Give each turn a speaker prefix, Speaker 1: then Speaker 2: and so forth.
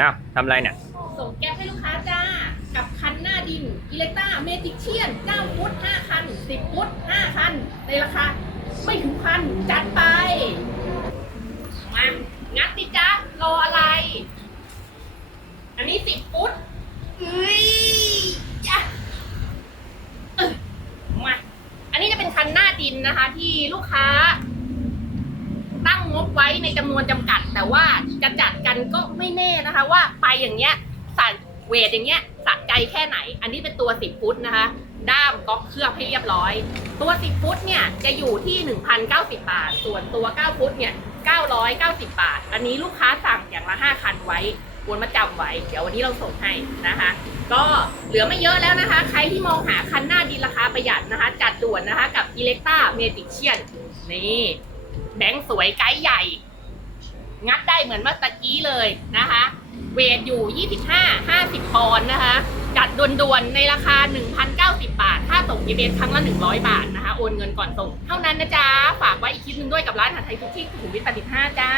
Speaker 1: อ้าวทำอะไรเนี่ย
Speaker 2: ส่งแก๊ปให้ลูกค้าจ้า กับคันหน้าดินอิเล็กต้าเมจิกเชียน9ฟุต5คัน 10ฟุต5คัน ในราคา ไม่ถึงพัน จัดไป มา งัดดิจ้ารออะไร อันนี้ 10ฟุตเอ้ยจ้ะเออมา อันนี้จะเป็นคันหน้าดินนะคะ ที่ลูกค้า ตั้งงบไว้ในจำนวนจำกัด แต่ว่าจะจัด ก็ไม่แน่นะคะ ว่าไปอย่างเงี้ยสั่เวทอย่างเงี้ยสะใจแค่ไหน อันนี้เป็นตัว 10 ฟุตนะคะ ด้ามก๊อกเคลือบให้เรียบร้อย ตัว 10 ฟุตเนี่ยจะอยู่ที่ 1,090 บาท ส่วนตัว 9 ฟุตเนี่ย990 บาท อันนี้ลูกค้าสั่งอย่างละ 5 คันไว้ควรมาจำไว้ เดี๋ยววันนี้เราส่งให้นะคะ ก็เหลือไม่เยอะแล้วนะคะ ใครที่มองหาคันหน้าดินราคาประหยัดนะคะ จัดด่วนนะคะกับ e l e c t a Magician นี่แบงค์สวยไกด์ใหญ่ งัดได้เหมือนเมื่อตะกี้เลยนะคะ เวทอยู่ 25 50 ปอนด์นะคะ จัดด่วนๆ ในราคา 1,090 บาท ถ้าส่งยีเบนครั้งละ 100 บาทนะคะ โอนเงินก่อนส่ง เท่านั้นนะจ๊ะ ฝากไว้อีกคลิปหนึ่งด้วยกับร้านอาหารไทยทุกที่สุขุมวิท85จ้า